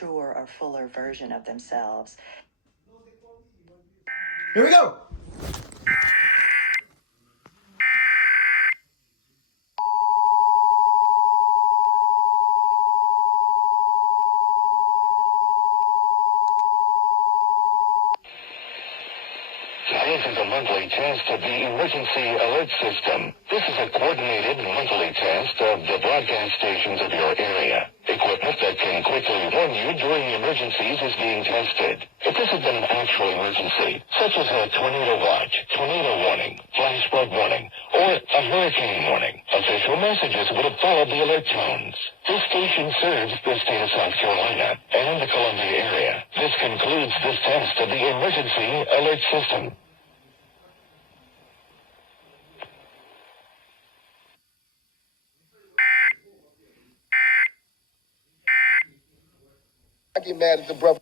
truer or fuller version of themselves. Here we go. This is a monthly test of the emergency alert system. This is a coordinated monthly test of the broadcast stations of your area. Equipment that can quickly warn you during emergencies is being tested. If this had been an actual emergency, such as a tornado watch, tornado warning, flash flood warning, or a hurricane warning, official messages would have followed the alert tones. This station serves the state of South Carolina and the Columbia area. This concludes this test of the emergency alert system. I get mad at the brother.